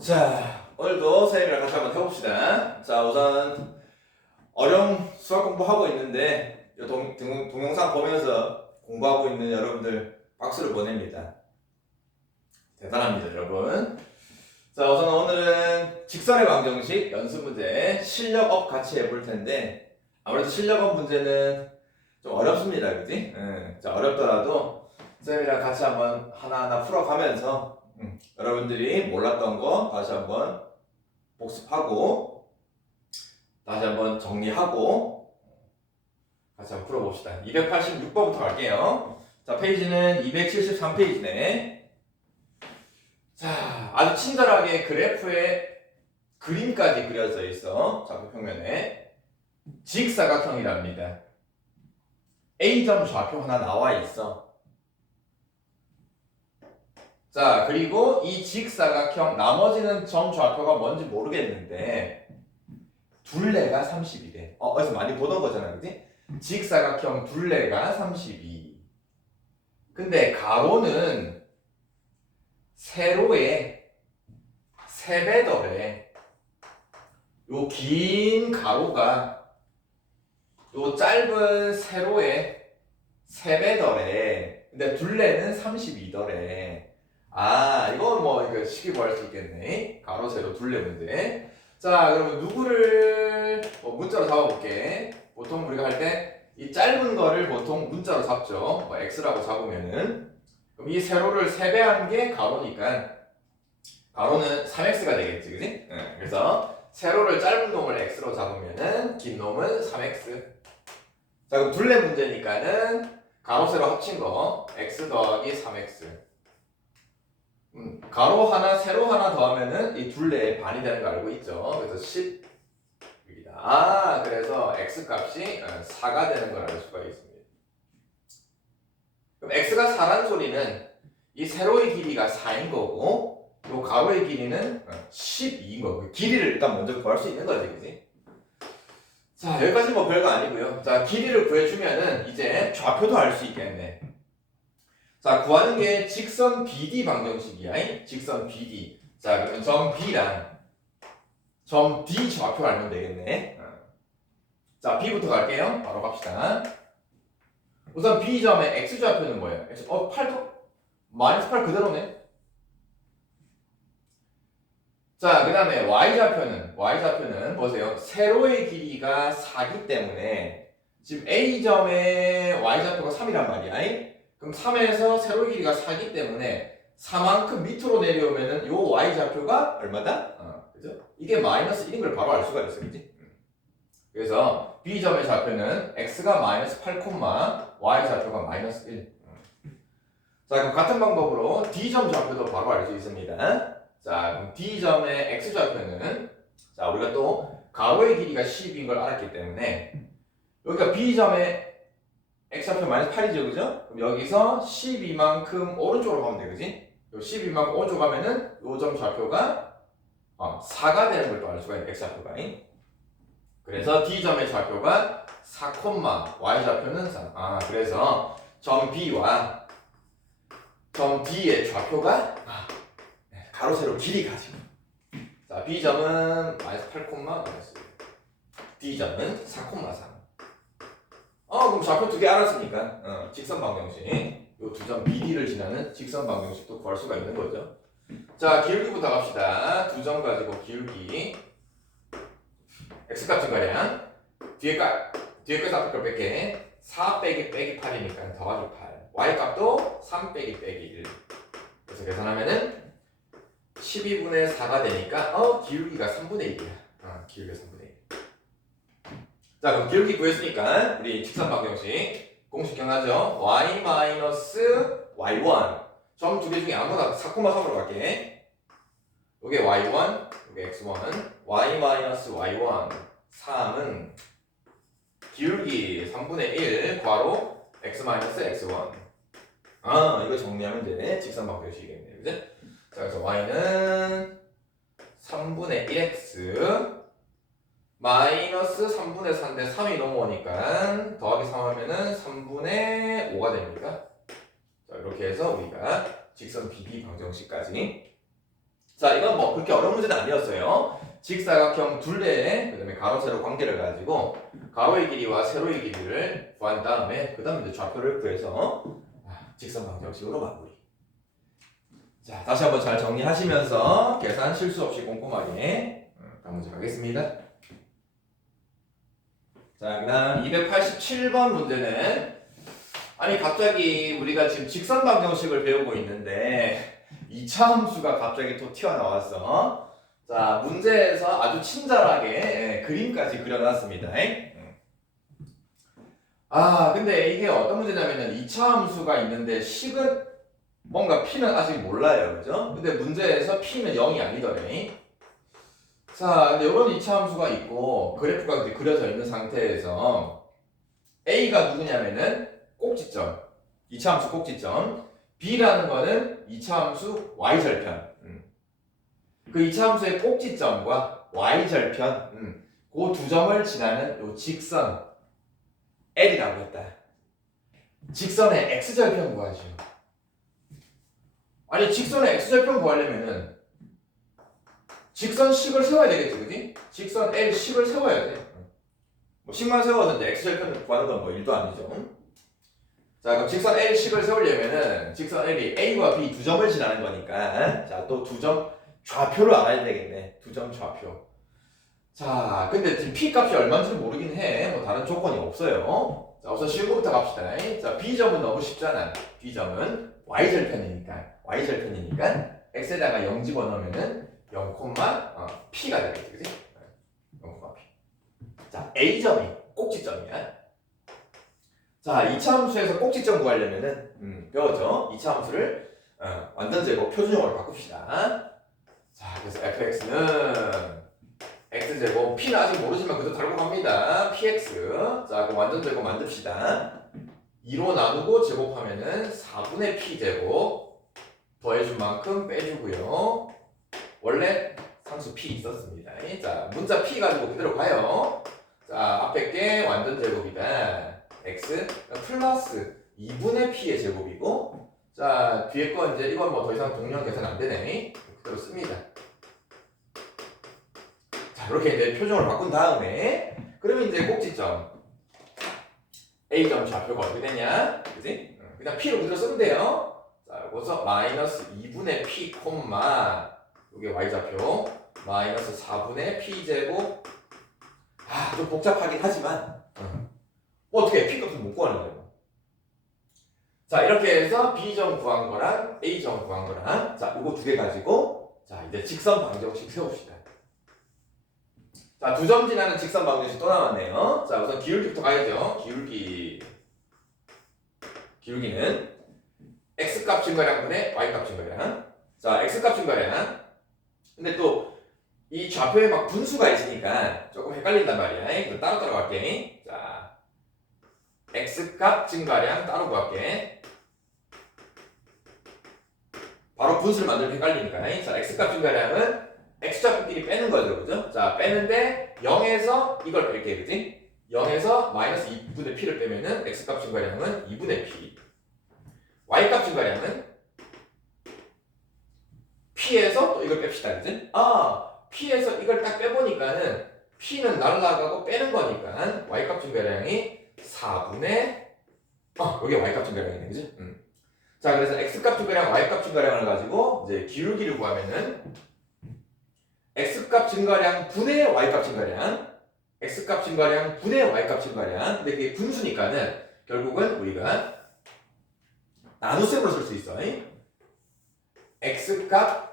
자, 오늘도 선생님이랑 같이 한번 해봅시다. 자, 우선 어려운 수학 공부하고 있는데 이 동영상 보면서 공부하고 있는 여러분들 박수를 보냅니다. 대단합니다, 여러분. 자, 우선 오늘은 직선의 방정식 연습 문제 실력업 같이 해볼 텐데 아무래도 실력업 문제는 좀 어렵습니다, 그지? 자, 어렵더라도 선생님이랑 같이 한번 하나하나 풀어가면서 여러분들이 몰랐던 거 다시 한번 복습하고 다시 한번 정리하고 같이 한번 풀어봅시다. 286번부터 갈게요. 자, 페이지는 273페이지네. 자, 아주 친절하게 그래프에 그림까지 그려져 있어. 좌표평면에 직사각형이랍니다. A점 좌표 하나 나와 있어. 자, 그리고 이 직사각형 나머지는 점 좌표가 뭔지 모르겠는데 둘레가 30이래. 어디서 많이 보던 거잖아, 그지? 직사각형 둘레가 32. 근데 가로는 세로의 3배더래. 요 긴 가로가 요 짧은 세로의 3배더래. 근데 둘레는 32더래. 아, 이건 뭐 이거 쉽게 구할 수 있겠네. 가로, 세로, 둘레 문제. 자, 그러면 누구를 문자로 잡아볼게. 보통 우리가 할 때 이 짧은 거를 보통 문자로 잡죠. 뭐 x라고 잡으면은 그럼 이 세로를 3배한 게 가로니까 가로는 3x가 되겠지, 그지? 그래서 세로를 짧은 놈을 x로 잡으면은 긴 놈은 3x. 자, 그럼 둘레 문제니까는 가로, 세로 합친 거 x 더하기 3x. 가로 하나, 세로 하나 더하면은 이 둘레의 반이 되는 거 알고 있죠? 그래서 10입니다. 아, 그래서 x 값이 4가 되는 걸 알 수가 있습니다. 그럼 x가 4란 소리는 이 세로의 길이가 4인 거고, 요 가로의 길이는 12인 거고, 길이를 일단 먼저 구할 수 있는 거지, 그지? 자, 여기까지 뭐 별거 아니고요. 자, 길이를 구해주면은 이제 좌표도 알 수 있겠네. 자, 구하는 게 직선 BD 방정식이야. 직선 BD. 자, 그러면 점 B랑 점 D 좌표 알면 되겠네. 자, B부터 갈게요. 바로 갑시다. 우선 B점의 X 좌표는 뭐예요? 8도? 마이너스 8 그대로네. 자, 그 다음에 Y좌표는 보세요. 세로의 길이가 4기 때문에 지금 A점의 Y좌표가 3이란 말이야. 그럼 3에서 세로의 길이가 4기 때문에 4만큼 밑으로 내려오면은 요 Y좌표가 얼마다? 그죠? 이게 마이너스 1인 걸 바로 알 수가 있어, 그지? 그래서 B점의 좌표는 X가 마이너스 8, Y좌표가 마이너스 1. 자, 그럼 같은 방법으로 D점 좌표도 바로 알 수 있습니다. 자, 그럼 D점의 X좌표는 자, 우리가 또 가로의 길이가 10인 걸 알았기 때문에 여기가 B점의 X좌표 마이너스 8이죠, 그죠? 그럼 여기서 12만큼 오른쪽으로 가면 돼, 그지? 12만큼 오른쪽 가면은 요 점 좌표가 4가 되는 걸 또 알 수가 있는 X좌표가. 그래서 D점의 좌표가 4, Y좌표는 3. 그래서 점 B와 점 D의 좌표가 가로, 세로 길이 가지고. 자, B점은 마이너스 8, 마이너스 1. D점은 4, 3. 그럼 좌표 두 개 알았으니까 직선 방정식 요 두 점 BD를 지나는 직선 방정식도 구할 수가 있는 거죠. 자, 기울기부터 갑시다. 두 점 가지고 기울기 x값 증가량 뒤에 거 앞에 뺄게. 4 빼기 8이니까 더하기 8. y값도 3 빼기 1. 그래서 계산하면은 12분의 4가 되니까 기울기가 3분의 1이야. 기울기가 3분의 1. 자, 그럼 기울기 구했으니까 우리 직선 방정식 공식 기억나죠? y-y1 점 두 개 중에 아무거나 4,3으로 갈게. 요게 y1, 요게 x1. y-y1 3은 기울기 3분의 1 괄호 x-x1. 이거 정리하면 돼. 직선 방정식이겠네, 그죠? 자, 그래서 y는 3분의 1x 마이너스 3분의 4인데 3이 넘어오니까 더하기 3 하면은 3분의 5가 됩니다. 자, 이렇게 해서 우리가 직선 BD 방정식까지 자, 이건 뭐 그렇게 어려운 문제는 아니었어요. 직사각형 둘레에 그다음에 가로 세로 관계를 가지고 가로의 길이와 세로의 길이를 구한 다음에 그다음에 이제 좌표를 구해서 직선 방정식으로 마무리. 자, 다시 한번 잘 정리하시면서 계산 실수 없이 꼼꼼하게 다음 문제 가겠습니다. 자, 그다음 287번 문제는 아니 갑자기 우리가 지금 직선 방정식을 배우고 있는데 2차 함수가 갑자기 또 튀어나왔어. 자, 문제에서 아주 친절하게 그림까지 그려놨습니다. 근데 이게 어떤 문제냐면은 2차 함수가 있는데 식은 뭔가 p는 아직 몰라요. 그죠? 근데 문제에서 p는 0이 아니더래. 자, 근데 이런 2차 함수가 있고 그래프가 이제 그려져 있는 상태에서 a가 누구냐면은 꼭지점. 2차 함수 꼭지점. b라는 거는 2차 함수 y절편. 그 2차 함수의 꼭지점과 y절편, 그 두 점을 지나는 요 직선 L이라고 했다. 직선의 x절편 구하죠. 아니 직선의 x절편 구하려면은 직선식을 세워야 되겠지, 그지? 직선 L식을 세워야 돼. 뭐 식만 세워서 이제 x절편을 구하는 건 뭐 일도 아니죠. 자, 그럼 직선 L식을 세우려면은 직선 L이 A와 B 두 점을 지나는 거니까 자, 또 두 점 좌표를 알아야 되겠네. 두 점 좌표. 자, 근데 지금 P 값이 얼마인지 모르긴 해. 뭐 다른 조건이 없어요. 자, 우선 쉬운 거부터 갑시다. 자, B점은 너무 쉽잖아. B점은 Y절편이니까 X에다가 0 집어넣으면은 0, P가 되겠지, 그지? 0, P. 자, A점이 꼭지점이야. 자, 2차 함수에서 꼭지점 구하려면은 배웠죠? 2차 함수를 완전 제곱 표준형으로 바꿉시다. 자, 그래서 fx는 x제곱, p는 아직 모르지만 그대로 달고 갑니다. px. 자, 그럼 완전 제곱 만듭시다. 2로 나누고 제곱하면은 4분의 p제곱 더해준 만큼 빼주고요. 원래 상수 p 있었습니다. 자, 문자 p 가지고 그대로 가요. 자, 앞에 게 완전 제곱이다. x 플러스 2분의 p의 제곱이고, 자, 뒤에 거 이제 이건 뭐 더 이상 동량 계산 안 되네. 그대로 씁니다. 자, 이렇게 이제 표정을 바꾼 다음에 그러면 이제 꼭지점 A점 좌표가 어떻게 되냐? 그지? 그냥 P로 그대로 쓰면 돼요. 자, 여기서 마이너스 2분의 P 콤마 이게 Y좌표 마이너스 4분의 P제곱. 좀 복잡하긴 하지만 어떻게 P 값을 못 구하는 거예요. 자, 이렇게 해서 B점 구한 거랑 A점 구한 거랑 자, 이거 두 개 가지고 자, 이제 직선 방정식 세웁시다. 자, 두 점 지나는 직선 방정식 또 나왔네요. 자, 우선 기울기부터 가야죠. 기울기는 x값 증가량분의 y값 증가량. 자, x값 증가량. 근데 또 이 좌표에 막 분수가 있으니까 조금 헷갈린단 말이야. 그럼 따로 갈게. 자, x값 증가량 따로 구할게. 바로 분수를 만들면 헷갈리니까. 자, x값 증가량은 x좌표끼리 빼는 거죠, 그죠? 자, 빼는데 0에서 이걸 뺄게, 그지? 0에서 마이너스 2분의 p를 빼면은 x값 증가량은 2분의 p. y값 증가량은 p에서 또 이걸 뺍시다, 그지? p에서 이걸 딱 빼보니까는 p는 날라가고 빼는 거니까 y값 증가량이 4분의 여기 y값 증가량이네, 그지? 자, 그래서 x값 증가량, y값 증가량을 가지고 이제 기울기를 구하면은 x값 증가량 분의 y값 증가량, x값 증가량 분의 y값 증가량. 근데 그게 분수니까는 결국은 우리가 나눗셈으로 쓸 수 있어. x값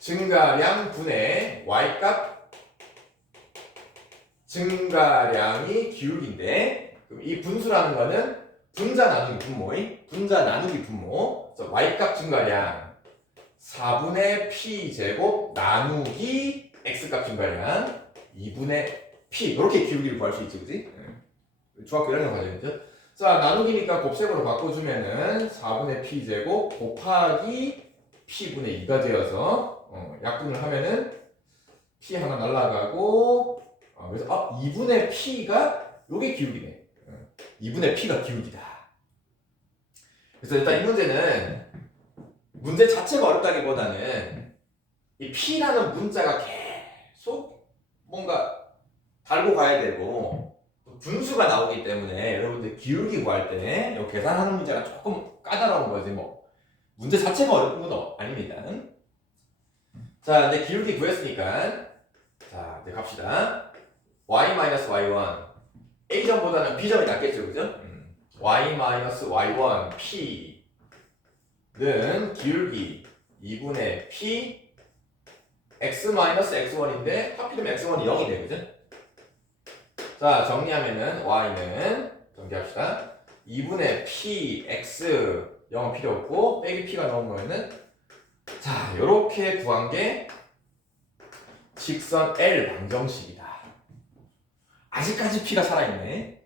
증가량 분의 y값 증가량이 기울기인데, 그럼 이 분수라는 거는 분자 나누기 분모. 그래서 y값 증가량 4분의 p제곱 나누기 x값 증가량 2분의 p. 이렇게 기울기를 구할 수 있지, 그지? 중학교 1학년 과정이죠. 자, 나누기니까 곱셈으로 바꿔주면은 4분의 p제곱 곱하기 p분의 2가 되어서 약분을 하면은 p 하나 날라가고 그래서 2분의 p가 요게 기울기네. 2분의 p가 기울기다. 그래서 일단 이 문제는 문제 자체가 어렵다기보다는 이 P라는 문자가 계속 뭔가 달고 가야 되고 분수가 나오기 때문에 여러분들 기울기 구할 때 이 계산하는 문제가 조금 까다로운 거지 뭐 문제 자체가 어려운 건 아닙니다. 자, 이제 기울기 구했으니까 자, 이제 갑시다. y-y1 a점보다는 b점이 낫겠죠, 그죠? y-y1 p는 기울기 2분의 p x-x1인데 하필이면 x1이 0이네, 그죠? 자, 정리하면은 y는 정리합시다. 2분의 p x 0 필요 없고 빼기 p가 나온 거는 자, 요렇게 구한 게 직선 L 방정식이다. 아직까지 p가 살아있네.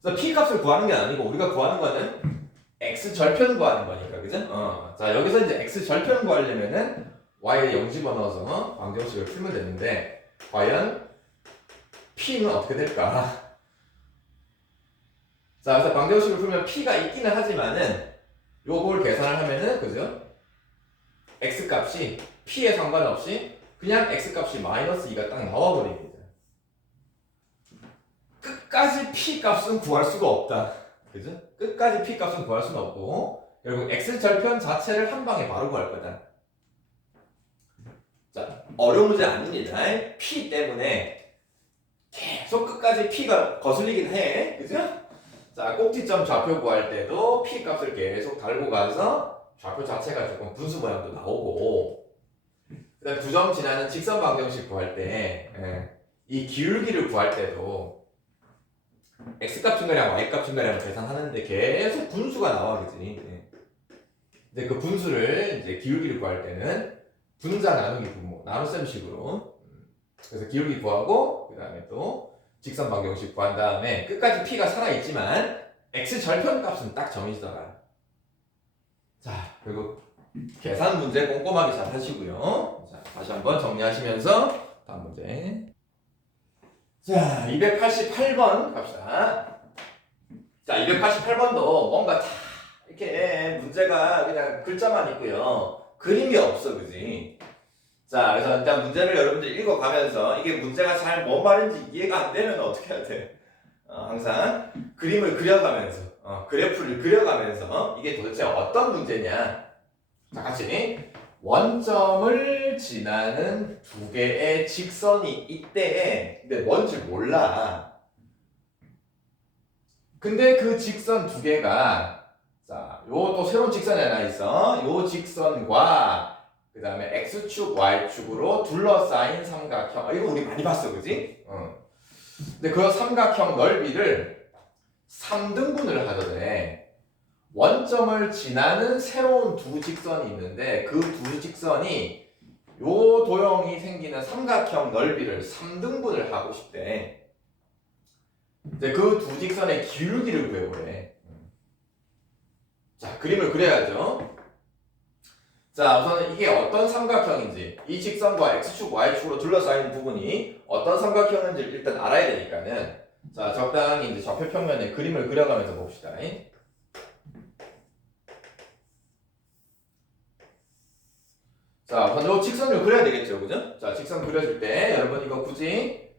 그래서 p 값을 구하는 게 아니고 우리가 구하는 거는 x 절편 구하는 거니까, 그죠? 자, 여기서 이제 x 절편 구하려면은 y에 0 집어넣어서 방정식을 풀면 되는데 과연 p는 어떻게 될까? 자, 그래서 방정식을 풀면 p가 있기는 하지만은 요걸 계산을 하면은, 그죠? x 값이 p에 상관없이 그냥 x 값이 마이너스 2가 딱 나와버립니다. 끝까지 p 값은 구할 수가 없다. 그죠? 끝까지 p 값은 구할 수는 없고 결국 x 절편 자체를 한 방에 바로 구할 거다. 자, 어려운 문제 아닙니다. p 때문에 계속 끝까지 p가 거슬리긴 해. 그죠? 자, 꼭지점 좌표 구할 때도 p 값을 계속 달고 가서 좌표 자체가 조금 분수 모양도 나오고 그다음 2점 지나는 직선 방정식 구할 때 이 기울기를 구할 때도 x값 증가량, y값 증가량을 계산하는데 계속 분수가 나와, 그지? 근데 그 분수를 이제 기울기를 구할 때는 분자 나누기 분모, 나눗셈식으로 그래서 기울기 구하고 그 다음에 또 직선 방정식 구한 다음에 끝까지 p가 살아있지만 x 절편 값은 딱 정해지더라. 자, 그리고 계산 문제 꼼꼼하게 잘 하시고요. 자, 다시 한번 정리하시면서 다음 문제. 자, 288번 갑시다. 자, 288번도 뭔가 다 이렇게 문제가 그냥 글자만 있고요. 그림이 없어, 그지? 자, 그래서 일단 문제를 여러분들 읽어가면서 이게 문제가 잘 뭔 말인지 이해가 안 되면 어떻게 해야 돼? 항상 그림을 그려가면서, 그래프를 그려가면서 이게 도대체 어떤 문제냐? 자, 같이 원점을 지나는 두 개의 직선이 있대. 근데 뭔지 몰라. 근데 그 직선 두 개가 자, 요 또 새로운 직선이 하나 있어. 요 직선과 그 다음에 x축, y축으로 둘러싸인 삼각형. 이거 우리 많이 봤어, 그지? 근데 그 삼각형 넓이를 3등분을 하던데 원점을 지나는 새로운 두 직선이 있는데 그 두 직선이 요 도형이 생기는 삼각형 넓이를 3등분을 하고 싶대. 이제 그 두 직선의 기울기를 구해보래. 자, 그림을 그려야죠. 자, 우선은 이게 어떤 삼각형인지 이 직선과 x축, y축으로 둘러싸인 부분이 어떤 삼각형인지 일단 알아야 되니까는 자, 적당히 이제 좌표평면에 그림을 그려가면서 봅시다. 자, 우선 요 직선을 그려야 되겠죠, 그죠? 자, 직선 그려줄 때 여러분 이거 굳이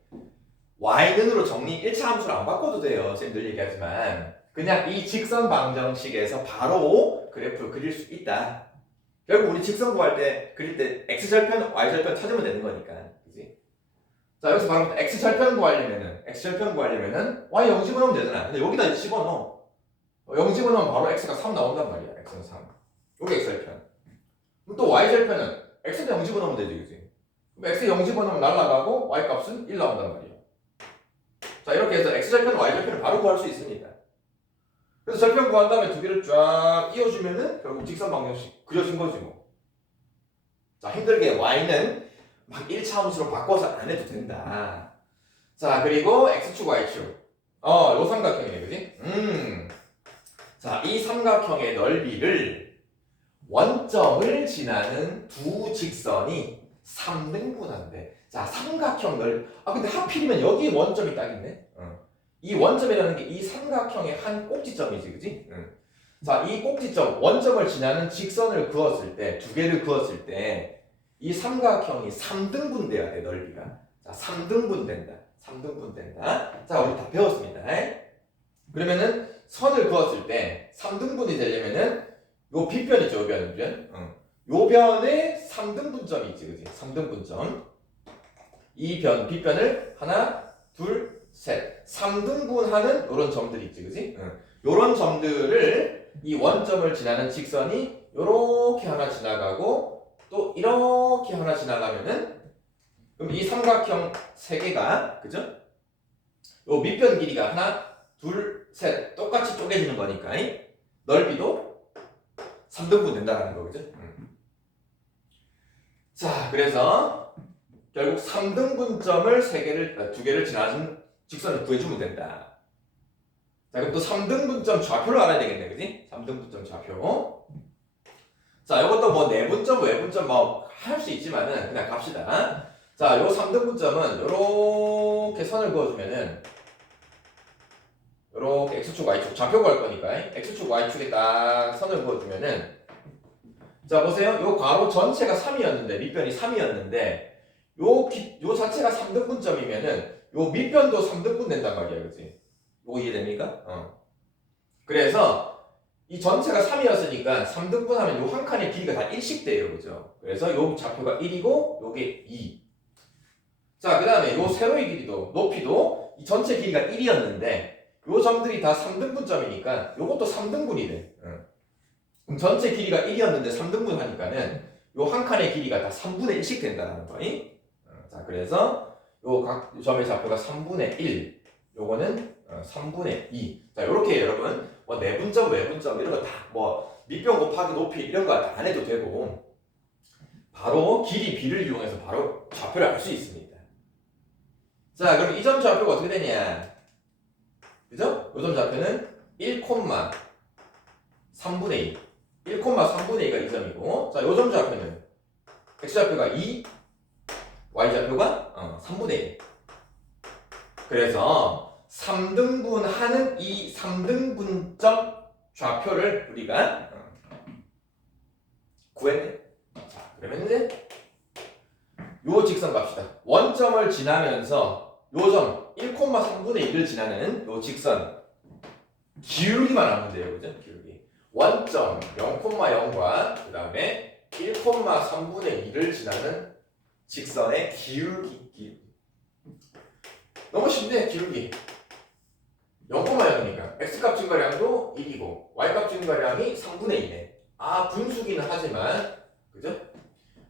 y는으로 정리 1차 함수를 안 바꿔도 돼요. 쌤 늘 얘기하지만 그냥 이 직선 방정식에서 바로 그래프를 그릴 수 있다. 결국 우리 직선 구할 때 그릴 때 x절편, y절편 찾으면 되는 거니까, 그지? 자, 여기서 바로 x절편 구하려면은 y 0 집어넣으면 되잖아. 근데 여기다 이제 집어넣어. 0 집어넣으면 바로 x가 3 나온단 말이야. x는 3. 여기 x절편. 그럼 또 y절편은 x는 0 집어넣으면 되지, 그지? 그럼 x 0 집어넣으면 날아가고 y 값은 1 나온단 말이야. 자, 이렇게 해서 x절편, y절편을 바로 구할 수 있습니다. 그래서 절편 구한 다음에 두 개를 쫙 이어주면은 결국 직선 방정식 그려진 거지 뭐. 자, 힘들게 y는 막 1차 함수로 바꿔서 안 해도 된다. 자, 그리고 x축, y축. 요 삼각형이네, 그지? 자, 이 삼각형의 넓이를 원점을 지나는 두 직선이 3등분한대. 자, 삼각형 넓이. 근데 하필이면 여기 원점이 딱 있네. 이 원점이라는 게 이 삼각형의 한 꼭지점이지, 그지? 자, 이 꼭지점 원점을 지나는 직선을 그었을 때, 두 개를 그었을 때 이 삼각형이 3등분 돼야 돼, 넓이가. 자, 3등분 된다. 3등분 된다. 자, 우리 다 배웠습니다. 그러면은 선을 그었을 때 3등분이 되려면은 요 빗변 있죠, 요 변. 요 변에 3등분점이 있지, 그지? 3등분점. 이 빗변을 하나, 둘, 셋. 3등분하는 요런 점들이 있지, 그지? 요런 점들을 이 원점을 지나는 직선이 요렇게 하나 지나가고 또 이렇게 하나 지나가면은 그럼 이 삼각형 세 개가 그죠? 요 밑변 길이가 하나, 둘, 셋 똑같이 쪼개지는 거니까 넓이도 3등분 된다는 거 그죠? 자, 그래서 결국 3등분점을 두 개를 지나는 직선을 구해주면 된다. 자, 그럼 또 3등분점 좌표를 알아야 되겠네, 그지? 3등분점 좌표. 자, 이것도 뭐 내분점, 외분점 뭐 할 수 있지만은 그냥 갑시다. 자, 요 3등분점은 요렇게 선을 그어주면은 요렇게 x축, y축 좌표 구할 거니까 x축, y축에 딱 선을 그어주면은 자, 보세요. 요 괄호 전체가 3이었는데 밑변이 3이었는데 요 자체가 3등분점이면은 요 밑변도 3등분 된단 말이야, 그치? 요거 이해됩니까? 그래서 이 전체가 3이었으니까 3등분 하면 요 한 칸의 길이가 다 1씩 돼요, 그죠? 그래서 요 좌표가 1이고 요게 2. 자, 그 다음에 요 세로의 길이도 높이도 이 전체 길이가 1이었는데 요 점들이 다 3등분점이니까 요것도 3등분이 돼. 그럼 전체 길이가 1이었는데 3등분 하니까는 요 한 칸의 길이가 다 3분의 1씩 된다는 거. 자, 그래서 요 각 점의 좌표가 3분의 1. 요거는 3분의 2. 자, 요렇게 여러분 뭐 내분점, 외분점 이런 거 다 뭐 밑변 곱하기 높이 이런 거 다 안 해도 되고 바로 길이 비를 이용해서 바로 좌표를 알 수 있습니다. 자, 그럼 이 점 좌표가 어떻게 되냐? 그죠? 요 점 좌표는 1,3분의 2. 1,3분의 2가 이 점이고, 자, 요 점 좌표는 x좌표가 2, y좌표가 3분의 1. 그래서 3등분 하는 이 3등분점 좌표를 우리가 구했네. 자, 그러면 이제 요 직선 갑시다. 원점을 지나면서 요 점 1,3분의 1을 지나는 요 직선 기울기만 하면 돼요, 그죠? 기울기. 원점 0,0과 그 다음에 1,3분의 1을 지나는 직선의 기울기. 너무 쉽네, 기울기. 0,0이니까 x값 증가량도 1이고 y값 증가량이 3분의 2네. 아, 분수기는 하지만 그죠?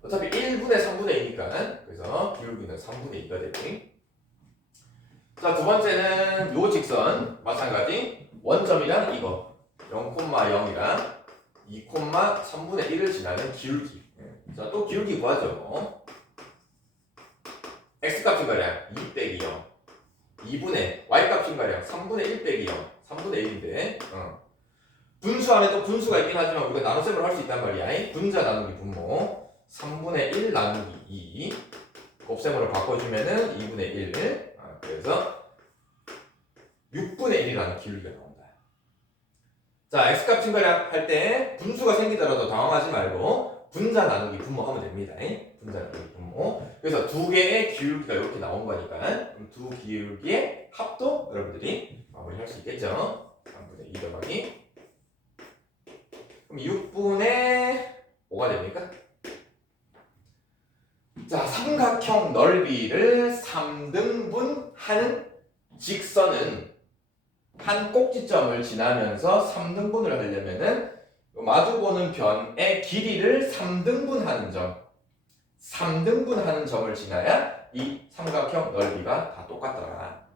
어차피 1분의 3분의 2니까 그래서 기울기는 3분의 2가 되지. 자, 두 번째는 요 직선 마찬가지 원점이랑 이거 0,0이랑 2,3분의 1을 지나는 기울기. 자, 또 기울기 구하죠. x값 증가량 2 빼기 0 2분의 y값 증가량 3분의 1 빼기 0 3분의 1인데 분수하면 또 분수가 있긴 하지만 우리가 나눗셈을 할 수 있단 말이야. 분자 나누기 분모 3분의 1 나누기 2 곱셈으로 바꿔주면은 2분의 1 그래서 6분의 1이라는 기울기가 나온다. 자, x값 증가량 할 때 분수가 생기더라도 당황하지 말고 분자 나누기 분모 하면 됩니다. 분자 나누기 분모. 그래서 두 개의 기울기가 이렇게 나온 거니까 두 기울기의 합도 여러분들이 마무리할 수 있겠죠. 3분의 2 더하기 그럼 6분의 5가 됩니까? 자, 삼각형 넓이를 3등분 하는 직선은 한 꼭지점을 지나면서 3등분을 하려면은 마주보는 변의 길이를 3등분 하는 점 3등분 하는 점을 지나야 이 삼각형 넓이가 다 똑같더라.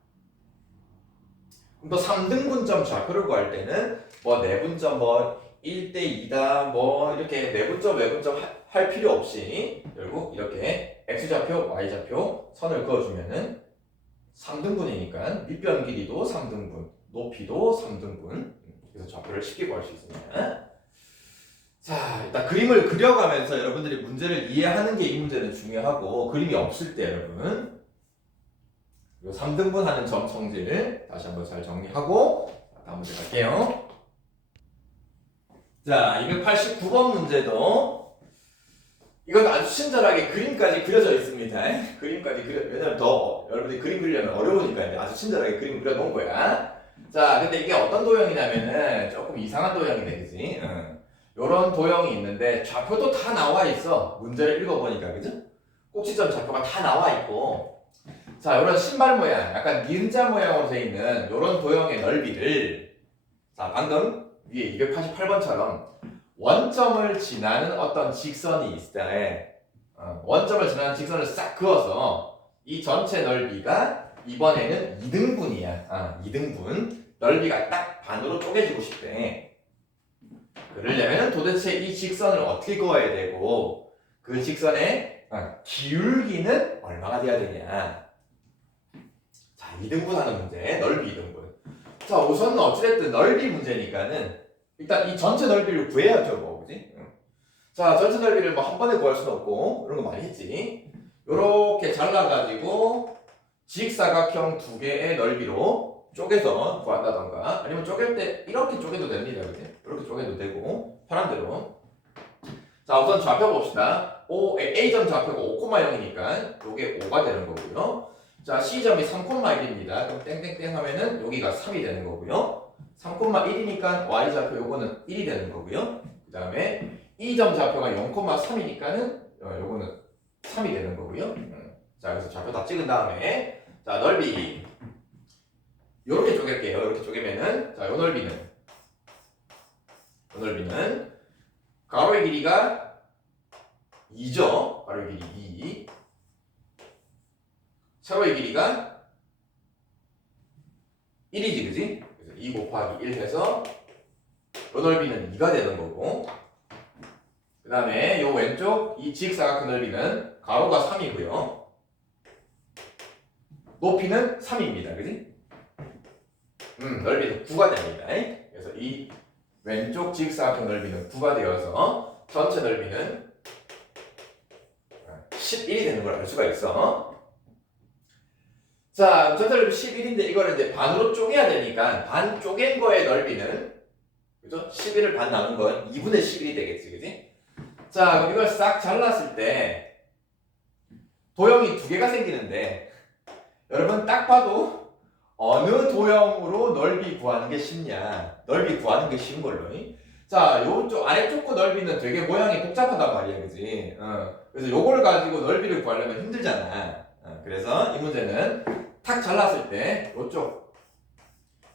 그럼 또 3등분점 좌표를 구할 때는 뭐 내분점 뭐 1대 2다 뭐 이렇게 내분점 외분점 할 필요 없이 결국 이렇게 x좌표 y좌표 선을 그어주면은 3등분이니까 밑변 길이도 3등분 높이도 3등분 그래서 좌표를 쉽게 구할 수 있습니다. 자, 일단 그림을 그려가면서 여러분들이 문제를 이해하는 게 이 문제는 중요하고 그림이 없을 때 여러분 요 3등분 하는 점 성질 다시 한번 잘 정리하고 다음 문제 갈게요. 자, 289번 문제도 이건 아주 친절하게 그림까지 그려져 있습니다. 그림까지 왜냐면 더 여러분들이 그림 그리려면 어려우니까 이제 아주 친절하게 그림 그려놓은 거야. 자, 근데 이게 어떤 도형이냐면은 조금 이상한 도형이네, 그지? 요런 도형이 있는데 좌표도 다 나와 있어. 문제를 읽어보니까, 그죠? 꼭지점 좌표가 다 나와 있고. 자, 요런 신발 모양, 약간 니은자 모양으로 되어 있는 요런 도형의 넓이를, 자, 방금 위에 288번처럼 원점을 지나는 어떤 직선이 있을 때, 원점을 지나는 직선을 싹 그어서 이 전체 넓이가 이번에는 2등분이야. 2등분. 넓이가 딱 반으로 쪼개지고 싶대. 그러려면 도대체 이 직선을 어떻게 그어야 되고, 그 직선의 기울기는 얼마가 돼야 되냐. 자, 2등분 하는 문제, 넓이 2등분. 자, 우선은 어찌됐든 넓이 문제니까는 일단 이 전체 넓이를 구해야죠, 뭐, 그지? 자, 전체 넓이를 뭐 한 번에 구할 수는 없고, 이런 거 많이 했지. 요렇게 잘라가지고, 직사각형 두 개의 넓이로 쪼개서 구한다던가, 아니면 쪼갤 때 이렇게 쪼개도 됩니다, 그지? 이렇게 쪼개도 되고, 편한 대로. 자, 우선 좌표 봅시다. A점 좌표가 5,0이니까, 요게 5가 되는 거고요. 자, C점이 3,1입니다. 그럼 땡땡땡 하면은 여기가 3이 되는 거고요. 3,1이니까 Y좌표 요거는 1이 되는 거고요. 그 다음에 E점 좌표가 0,3이니까는 요거는 3이 되는 거고요. 자, 그래서 좌표 다 찍은 다음에 자, 넓이 요렇게 쪼갤게요. 이렇게 쪼개면은 자, 요 넓이는 가로의 길이가 2죠. 가로의 길이 2. 세로의 길이가 1이지, 그지? 그래서 2 곱하기 1 해서 요 넓이는 2가 되는 거고, 그 다음에 요 왼쪽 이 직사각형 넓이는 가로가 3이고요. 높이는 3입니다. 그지? 넓이는 9가 됩니다. 그래서 이 왼쪽 직사각형 넓이는 9가 되어서 전체 넓이는 11이 되는 걸 알 수가 있어. 자, 전체 넓이 11인데 이거를 이제 반으로 쪼개야 되니까 반 쪼갠 거의 넓이는, 그죠? 11을 반 나눈 건 2분의 11이 되겠지, 그지? 자, 그럼 이걸 싹 잘랐을 때 도형이 두 개가 생기는데 여러분 딱 봐도 어느 도형으로 넓이 구하는 게 쉽냐? 넓이 구하는 게 쉬운 걸로. 자, 요쪽 아래쪽 거 넓이는 되게 모양이 복잡하단 말이야, 그지? 그래서 요걸 가지고 넓이를 구하려면 힘들잖아. 그래서 이 문제는 탁 잘랐을 때 요쪽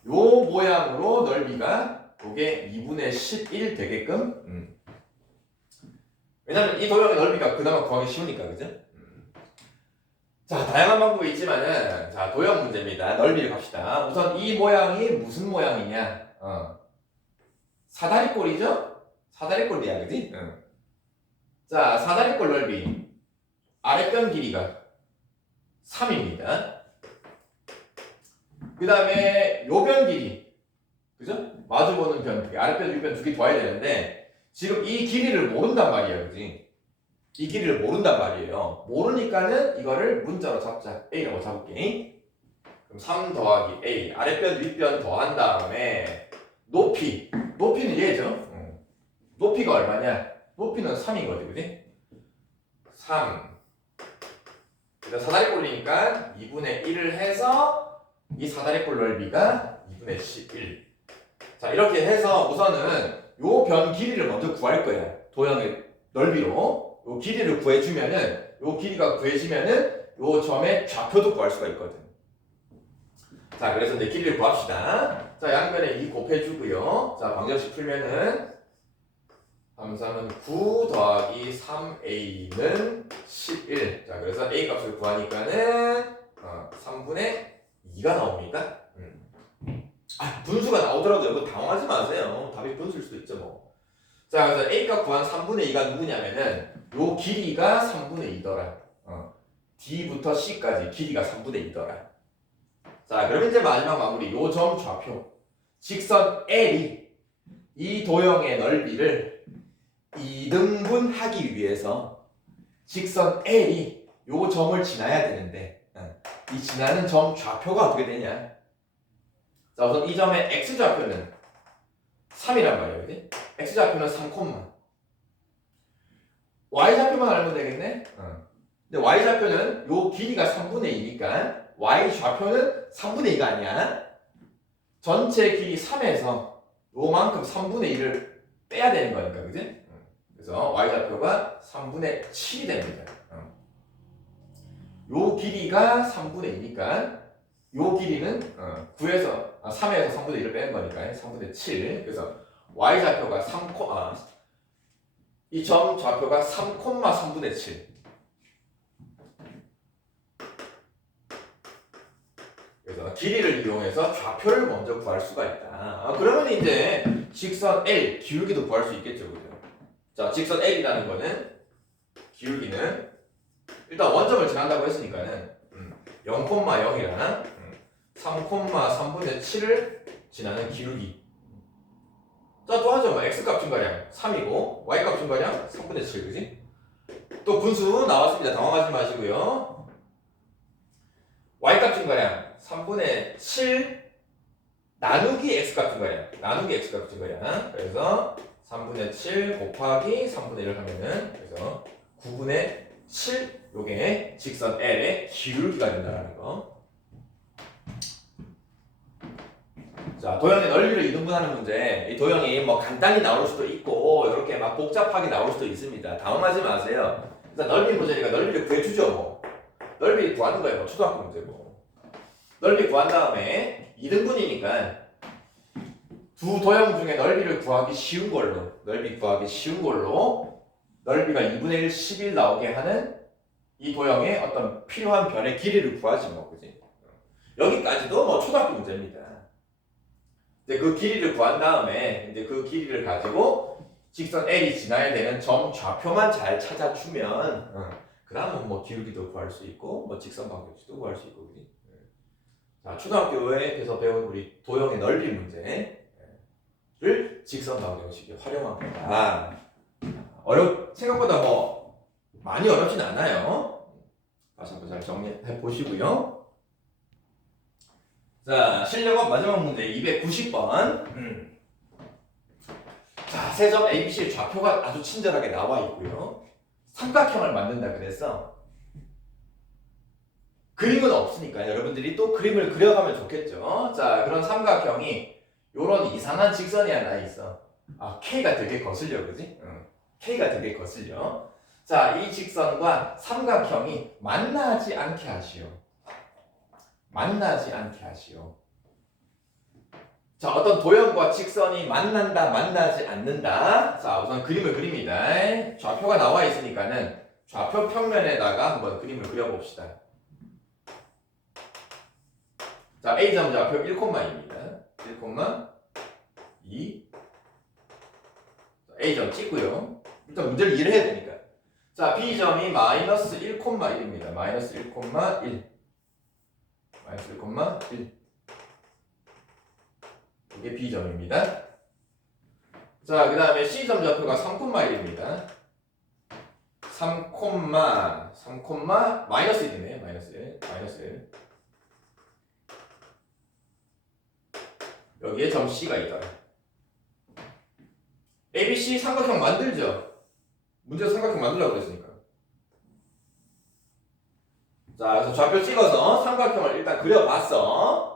요 모양으로 넓이가 요게 2분의 11 되게끔. 왜냐면 이 도형의 넓이가 그나마 구하기 쉬우니까, 그죠? 자, 다양한 방법이 있지만은, 자, 도형 문제입니다. 넓이를 갑시다. 우선 이 모양이 무슨 모양이냐? 사다리꼴이죠? 사다리꼴이야, 그지? 자, 사다리꼴 넓이. 아랫변 길이가 3입니다. 그 다음에 요변 길이. 그죠? 마주보는 변, 아랫변, 윗변 두 개 더해야 되는데, 지금 이 길이를 모른단 말이에요, 그지? 이 길이를 모른단 말이에요. 모르니까는 이거를 문자로 잡자. A라고 잡을게. 그럼 3 더하기 A. 아랫변, 윗변 더한 다음에 높이. 높이는 얘죠. 높이가 얼마냐? 높이는 3인 거지, 그지? 3. 그래서 사다리꼴이니까 2분의 1을 해서 이 사다리꼴 넓이가 2분의 11. 자, 이렇게 해서 우선은 요 변 길이를 먼저 구할 거야. 도형의 넓이로. 요 길이를 구해주면은, 요 길이가 구해지면은 요 점의 좌표도 구할 수가 있거든. 자, 그래서 이제 길이를 구합시다. 자, 양변에 2 곱해주고요. 자, 방정식 풀면은 3, 3은 9 더하기 3a는 11. 자, 그래서 a 값을 구하니까는 3분의 2가 나옵니다. 분수가 나오더라도 여러분 당황하지 마세요. 답이 분수일 수도 있죠, 뭐. 자, 그래서 a 값 구한 3분의 2가 누구냐면은 요 길이가 3분의 2더라. D부터 C까지 길이가 3분의 2더라. 자, 그럼 이제 마지막 마무리. 요 점 좌표. 직선 L이 이 도형의 넓이를 2등분 하기 위해서 직선 L이 요 점을 지나야 되는데, 이 지나는 점 좌표가 어떻게 되냐? 자, 우선 이 점의 x좌표는 3이란 말이에요, 그지? x좌표는 3, y좌표만 알면 되겠네? 근데 y좌표는 요 길이가 3분의 2니까 y좌표는 3분의 2가 아니야. 전체 길이 3에서 요만큼 3분의 2를 빼야 되는 거니까, 그지? 그래서 y좌표가 3분의 7이 됩니다. 요 길이가 3분의 2니까 요 길이는 3에서 3분의 1을 빼는 거니까 3분의 7. 그래서 y좌표가 이 점 좌표가 3,3분의 7. 그래서 길이를 이용해서 좌표를 먼저 구할 수가 있다. 그러면 이제 직선 L 기울기도 구할 수 있겠죠, 그죠? 자, 직선 L이라는 거는 기울기는 일단 원점을 지난다고 했으니까는 0,0이랑 3,3분의 7을 지나는 기울기. 자, 또 하죠. x값 증가량 3이고 y값 증가량 3분의 7, 그지? 또 분수 나왔습니다. 당황하지 마시고요. y값 증가량 3분의 7 나누기 x값 증가량. 그래서 3분의 7 곱하기 3분의 1을 하면은 그래서 9분의 7 요게 직선 L의 기울기가 된다는 거. 자, 도형의 넓이를 2등분하는 문제. 이 도형이 뭐 간단히 나올 수도 있고 이렇게 막 복잡하게 나올 수도 있습니다. 당황하지 마세요. 일단 넓이 문제니까 넓이를 구해주죠. 뭐. 넓이 구하는 거예요. 뭐 초등학교 문제고. 넓이 구한 다음에 2등분이니까 두 도형 중에 넓이를 구하기 쉬운 걸로 넓이가 2분의 1, 11 나오게 하는 이 도형의 어떤 필요한 변의 길이를 구하지 뭐, 그지? 여기까지도 뭐 초등학교 문제입니다. 이제 그 길이를 구한 다음에 이제 그 길이를 가지고 직선 L이 지나야 되는 점 좌표만 잘 찾아주면 그다음은 뭐 기울기도 구할 수 있고 뭐 직선 방정식도 구할 수 있고, 그지? 자, 초등학교에서 배운 우리 도형의 넓이 문제를 직선 방정식에 활용한 거다. 생각보다 뭐 많이 어렵진 않아요. 다시 한번 잘 정리해 보시고요. 자, 실력업 마지막 문제 290번. 자, 세 점 ABC의 좌표가 아주 친절하게 나와 있고요. 삼각형을 만든다 그래서 그림은 없으니까 여러분들이 또 그림을 그려가면 좋겠죠. 자, 그런 삼각형이 요런 이상한 직선이 하나 있어. K가 되게 거슬려, 그지? K가 되게 거슬려. 자, 이 직선과 삼각형이 만나지 않게 하시오. 자, 어떤 도형과 직선이 만난다, 만나지 않는다. 자, 우선 그림을 그립니다. 좌표가 나와 있으니까는 좌표 평면에다가 한번 그림을 그려봅시다. 자, A점 좌표 1,2입니다. 1,2. A점 찍고요. 일단 문제를 이해를 해야 되니까. 자, B점이 마이너스 1,1입니다. 마이너스 1,1. 이게 B점입니다. 자, 그 다음에 C점 좌표가 3,1입니다. 3, 마이너스 1이네. 마이너스 1. 여기에 점 C가 있다. ABC 삼각형 만들죠? 문제에서 삼각형 만들라고 그랬으니까. 자, 그래서 좌표 찍어서 삼각형을 일단 그려봤어.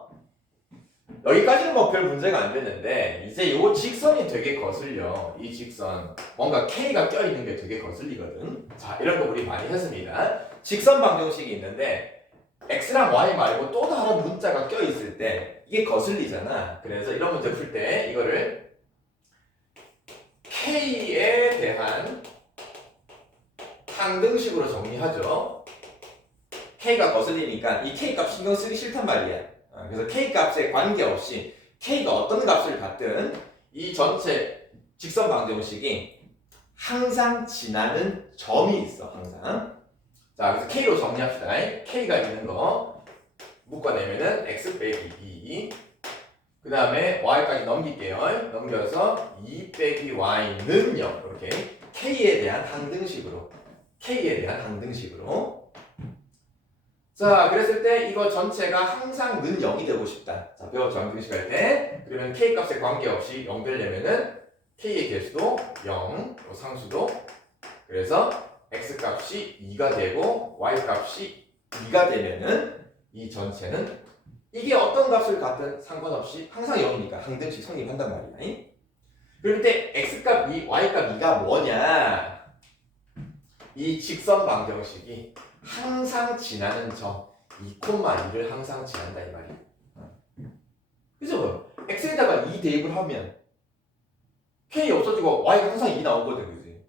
여기까지는 뭐 별 문제가 안 됐는데 이제 요 직선이 되게 거슬려. 이 직선 뭔가 K가 껴있는 게 되게 거슬리거든. 자, 이런 거 우리 많이 했습니다. 직선 방정식이 있는데 X랑 Y 말고 또 다른 문자가 껴있을 때 이게 거슬리잖아. 그래서 이런 문제 풀 때 이거를 K에 대한 항등식으로 정리하죠. K가 거슬리니까 이 K 값 신경 쓰기 싫단 말이야. 그래서 K 값에 관계없이 K가 어떤 값을 갖든 이 전체 직선 방정식이 항상 지나는 점이 있어. 항상. 자, 그래서 K로 정리합시다. K가 있는 거 묶어내면은 X 빼기 2. 그 다음에 Y까지 넘길게요. 넘겨서 2 빼기 Y는 0. 이렇게 K에 대한 항등식으로. 자, 그랬을 때 이거 전체가 항상 는 0이 되고 싶다. 자, 배웠죠? 항등식 할 때. 그러면 K 값에 관계없이 0 되려면은 k의 개수도 0, 상수도. 그래서 x값이 2가 되고 y값이 2가 되면은 이 전체는 이게 어떤 값을 갖든 상관없이 항상 0이니까 항등식 성립한단 말이야. 그럴 때 x값 2, y값 2가 뭐냐? 이 직선 방정식이 항상 지나는 점 2,2를 항상 지난다 이 말이야. 그죠? x에다가 2 대입을 하면 k 없어지고 y가 항상 2 나오거든, 그지?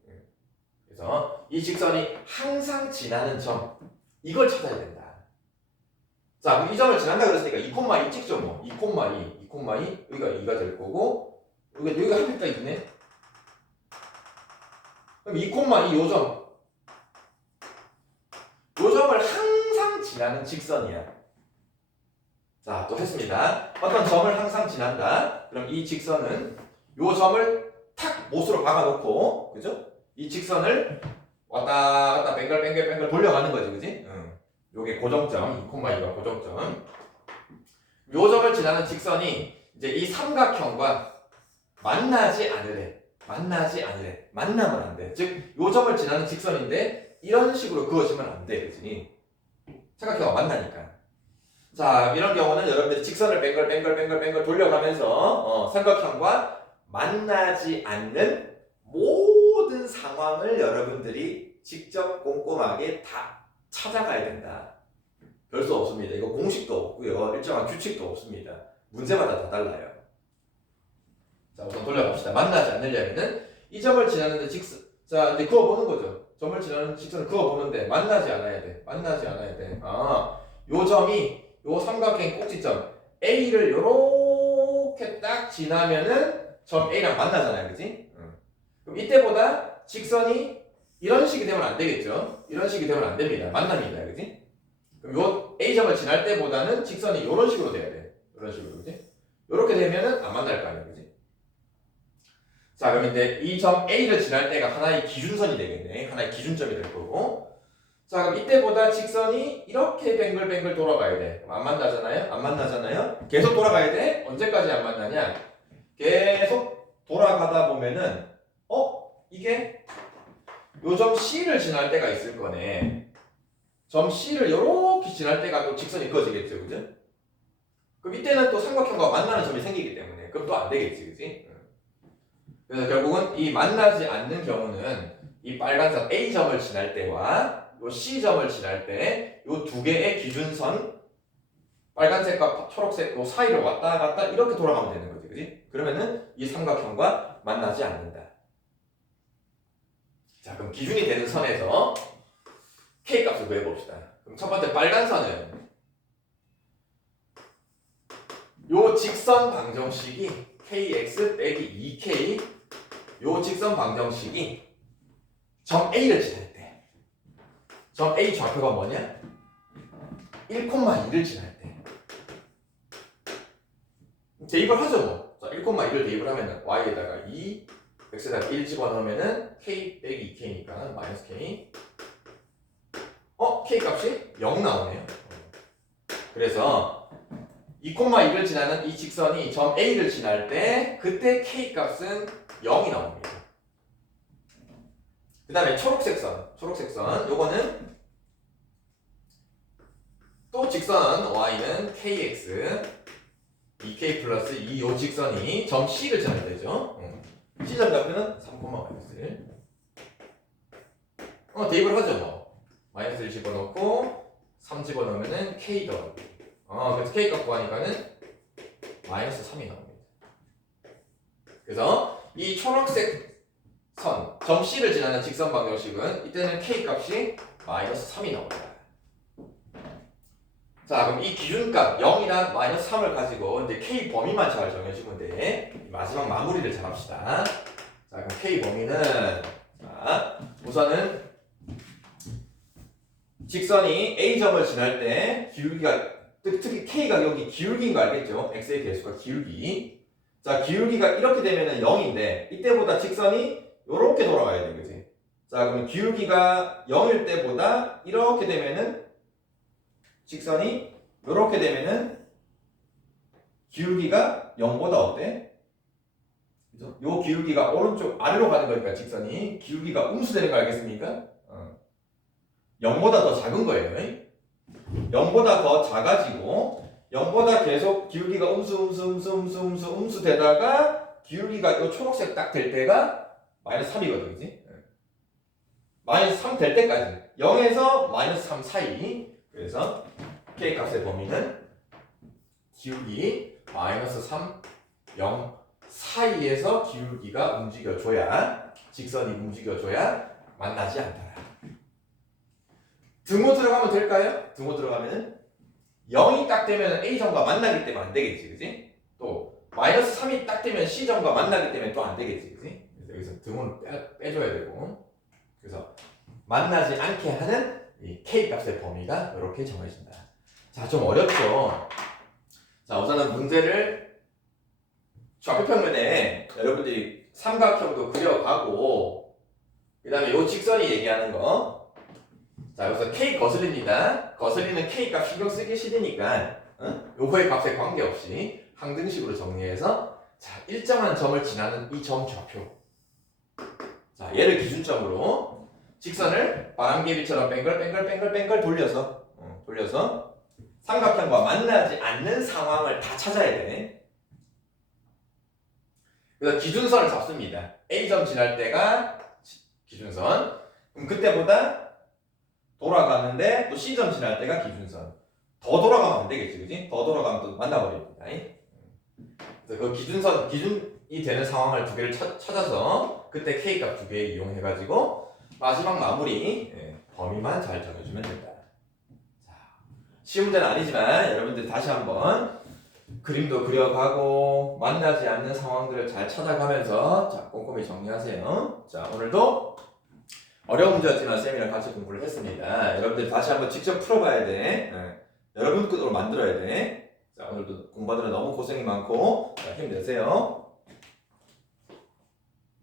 그래서 이 직선이 항상 지나는 점 이걸 찾아야 된다. 자, 그럼 이 점을 지난다 그랬으니까 2,2 찍죠, 뭐. 2,2, 2,2 여기가 2가 될 거고 여기가 하필까 2네. 그럼 2,2 요 점을 항상 지나는 직선이야. 자, 또 했습니다. 어떤 점을 항상 지난다. 그럼 이 직선은 요 점을 탁 못으로 박아놓고, 그죠? 이 직선을 왔다 갔다 뱅글뱅글 돌려가는 거지, 그지? 요게 고정점, 2,2가 고정점. 요 점을 지나는 직선이 이제 이 삼각형과 만나지 않으래. 만나면 안 돼. 즉, 요 점을 지나는 직선인데 이런 식으로 그어지면 안 돼, 그지? 삼각형과 만나니까. 자, 이런 경우는 여러분들이 직선을 뱅글 돌려가면서 삼각형과 만나지 않는 모든 상황을 여러분들이 직접 꼼꼼하게 다 찾아가야 된다. 별 수 없습니다. 이거 공식도 없고요. 일정한 규칙도 없습니다. 문제마다 다 달라요. 자, 우선 돌려갑시다. 만나지 않으려면은 이 점을 지나는데 직선, 자, 이제 그어보는 거죠. 점을 지나는 직선을 그어보는데 만나지 않아야 돼. 요 점이 요 삼각형 꼭지점 A를 요렇게 딱 지나면은 점 A랑 만나잖아요, 그지? 그럼 이때보다 직선이 이런 식이 되면 안 되겠죠? 이런 식이 되면 안 됩니다. 만납니다, 그지? 그럼 요 A점을 지날 때보다는 직선이 요런 식으로 돼야 돼. 이런 식으로, 그지? 요렇게 되면은 안 만날 거 아니야, 그지? 자, 그럼 이제 이 점 A를 지날 때가 하나의 기준선이 되겠네. 하나의 기준점이 될 거고. 자, 그럼 이때보다 직선이 이렇게 뱅글뱅글 돌아가야 돼. 안 만나잖아요? 계속 돌아가야 돼. 언제까지 안 만나냐? 계속 돌아가다 보면은 이게 요 점 C를 지날 때가 있을 거네. 점 C를 요렇게 지날 때가 또 직선이 그어지겠죠, 그죠? 그럼 이때는 또 삼각형과 만나는 점이 생기기 때문에 그럼 또 안 되겠지, 그지? 그래서 결국은 이 만나지 않는 경우는 이 빨간선 A점을 지날 때와 요 C점을 지날 때 요 두 개의 기준선 빨간색과 초록색 요 사이를 왔다 갔다 이렇게 돌아가면 되는 거지, 그지? 그러면은 이 삼각형과 만나지 않는다. 자, 그럼 기준이 되는 선에서 K 값을 구해봅시다. 그럼 첫 번째 빨간 선은 요 직선 방정식이 kx 빼기 2k 요 직선 방정식이 점 A를 지날 때 점 A 좌표가 뭐냐? 1,2를 지날 때 대입을 하죠, 뭐. 자, 1,2를 대입을 하면은 y에다가 2 x에다가 1 집어넣으면은 k 빼기 2k니까 마이너스 k k 값이 0 나오네요. 그래서 2,2를 지나는 이 직선이 점 A를 지날 때 그때 k 값은 0이 나옵니다. 그 다음에 초록색 선 요거는 또 직선 y는 kx 2k 플러스 2 요 직선이 점 C를 지나야 되죠. C점 좌표는 3,-1 대입을 하죠, 뭐. 마이너스 1 집어넣고 3 집어넣으면은 k 더하기 그래서 k 값 구하니까는 마이너스 3이 나옵니다. 그래서 이 초록색 선, 점 C를 지나는 직선 방정식은 이때는 k 값이 마이너스 3이 나옵니다. 자, 그럼 이 기준값 0이랑 마이너스 3을 가지고 이제 k 범위만 잘 정해주면 돼. 마지막 마무리를 잘 합시다. 자, 그럼 k 범위는 자, 우선은 직선이 A점을 지날 때 기울기가 특히 K가 여기 기울기인 거 알겠죠? X의 개수가 기울기. 자, 기울기가 이렇게 되면은 0인데 이때보다 직선이 요렇게 돌아가야 돼, 그지? 자, 그러면 기울기가 0일 때보다 이렇게 되면은 직선이 요렇게 되면은 기울기가 0보다 어때? 그죠? 요 기울기가 오른쪽 아래로 가는 거니까 직선이 기울기가 음수되는 거 알겠습니까? 0보다 더 작은 거예요. 0보다 더 작아지고 0보다 계속 기울기가 음수 되다가 기울기가 요 초록색 딱 될 때가 마이너스 3이거든, 그지? 마이너스 3 될 때까지 0에서 마이너스 3 사이. 그래서 K 값의 범위는 기울기 마이너스 3, 0 사이에서 기울기가 움직여줘야, 직선이 움직여줘야 만나지 않더라. 등호 들어가면 될까요? 등호 들어가면은 0이 딱 되면 A점과 만나기 때문에 안 되겠지, 그지? 또 마이너스 3이 딱 되면 C점과 만나기 때문에 또 안 되겠지, 그지? 그래서 여기서 등호를 빼줘야 되고, 그래서 만나지 않게 하는 이 K 값의 범위가 이렇게 정해진다. 자, 좀 어렵죠? 자, 우선은 문제를 좌표평면에 여러분들이 삼각형도 그려가고, 그 다음에 요 직선이 얘기하는 거. 자, 여기서 K 거슬립니다. 거슬리는 K 값 신경 쓰기 싫으니까, 요거의 값에 관계없이 항등식으로 정리해서, 자, 일정한 점을 지나는 이 점 좌표. 자, 얘를 기준점으로 직선을 바람개비처럼 뱅글 돌려서 삼각형과 만나지 않는 상황을 다 찾아야 돼. 그래서 기준선을 잡습니다. A점 지날 때가 기준선. 그럼 그때보다 돌아가는데 또 C점 지날 때가 기준선. 더 돌아가면 안 되겠지, 그지? 더 돌아가면 또 만나버립니다. 그래서 그 기준이 되는 상황을 두 개를 찾아서 그때 K값 두 개 이용해가지고 마지막 마무리 범위만 잘 정해주면 된다. 자, 쉬운 문제는 아니지만 여러분들 다시 한번 그림도 그려가고 만나지 않는 상황들을 잘 찾아가면서 자, 꼼꼼히 정리하세요. 자, 오늘도 어려운 문제였지만 쌤이랑 같이 공부를 했습니다. 여러분들 다시 한번 직접 풀어봐야 돼. 여러분 것으로 만들어야 돼. 자, 오늘도 공부하느라 너무 고생이 많고 자, 힘내세요.